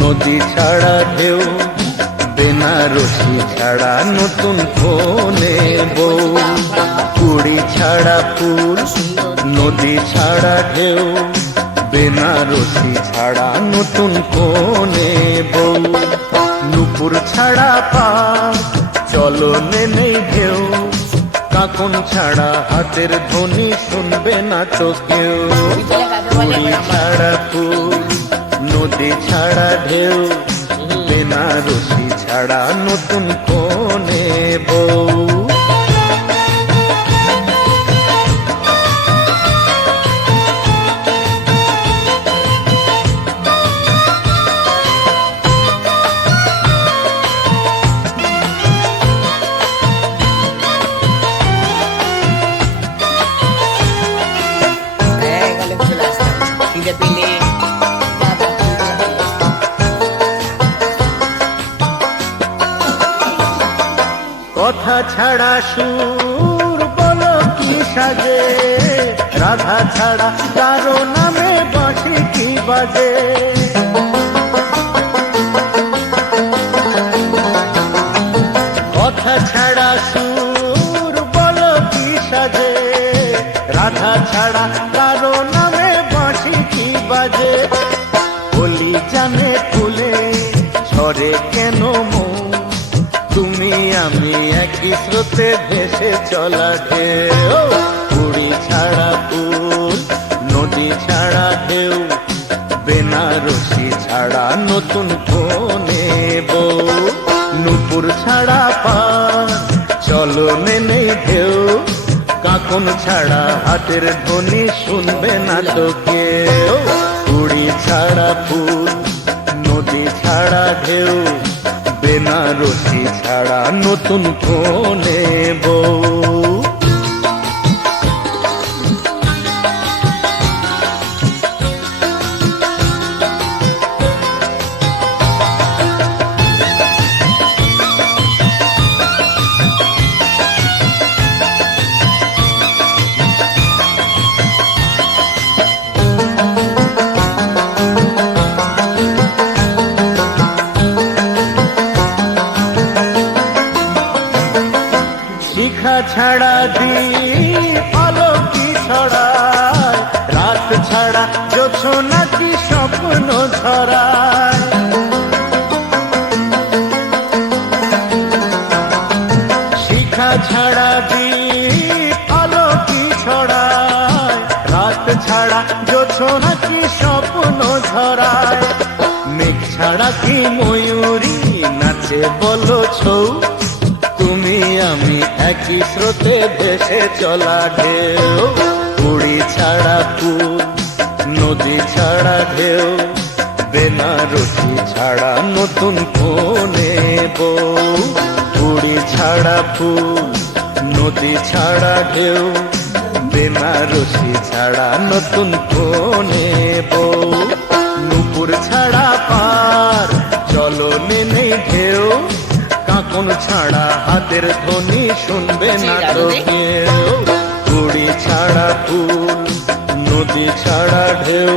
নদী ছাড়া ঢেউ বেনারসি ছাড়া নতুন ফোনে বউ। কুড়ি ছাড়া ফুল নদী ছাড়া ঢেউ বেনারসি ছাড়া নতুন কোনে বউ। নুপুর ছাড়া পা চলো নেই ঢেউ। কাকন ছাড়া হাতের ধ্বনি শুনবে না তো কেউ ছাড়া ফুল নদী ছাড়া ঢেউ বেনারসি ছাড়া নতুন কোনে বউ। কথা ছাড়া সুর বলো কি সাজে? রাধা ছাড়া কারও নামে বাঁশি কি বাজে? কথা ছাড়া সুর বলো কি সাজে? রাধা ছাড়া কারও নামে বাঁশি কি বাজে? বলি জানে ফুলে ঝরে কেন তুমি আমি একই স্রোতে ভেসে চলা ঢেউ। ছাড়া ফুল নদী ছাড়া ঢেউ। বেনারসি ছাড়া নতুন কোনে বউ। নুপুর ছাড়া পান, চলো মেনে ঢেউ। কাকন ছাড়া হাতের ধ্বনি শুনবে না তো কেউ। পুরী ছাড়া ফুল নতুন কোনে শিখা ছাড়া দ্বীপ আলো কি ছড়ায়। রাত ছাড়া যোছো নাকি স্বপ্ন ছড়ায় মেঘ ছাড়া কি ময়ূরী নাচে বলো ছৌ? তুমি আমি একই স্রোতে ভেসে চলা ঢেউ। পুরী ছাড়া ফুল নদী ছাড়া ঢেউ। বেনারসি ছাড়া নতুন কোনে বউ। ছাড়া ফুল নদী ছাড়া ঢেউ বেনারসি ছাড়া নতুন কোনে বউ। নুপুর ছাড়া পার চলো নেই ঢেউ। কাকন ছাড়া হাতের ধ্বনি শুনবে না তো কেউ। কুড়ি ছাড়া ফুল নদী ছাড়া ঢেউ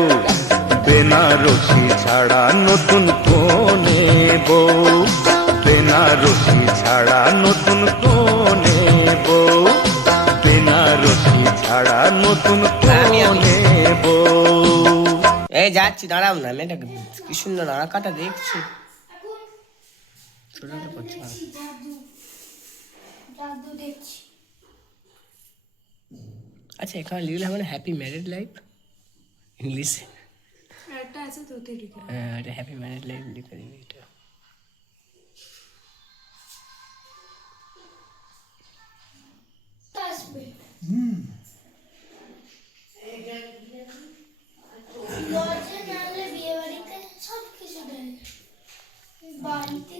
বেনারসি ছাড়া নতুন কোনে বউ। বেনারসি ছাড়া নতুন কোনে বউ? বেনারসি ছাড়া নতুন কোনে বউ? এই যাচ্ছি দাঁড়াও না মেয়েটা কি সুন্দর নাড়া কাটা দেখছি করছে আচ্ছা এখানে লিখলে হবে না হ্যাপি ম্যারিড লাইফ ইংলিশে? একটা আছে লিখে হ্যাঁ এটা হ্যাপি ম্যারিড লাইফ লিখে দিবি এটা। নাহলে বিয়ে বাড়িতে সব কিছু বাড়িতে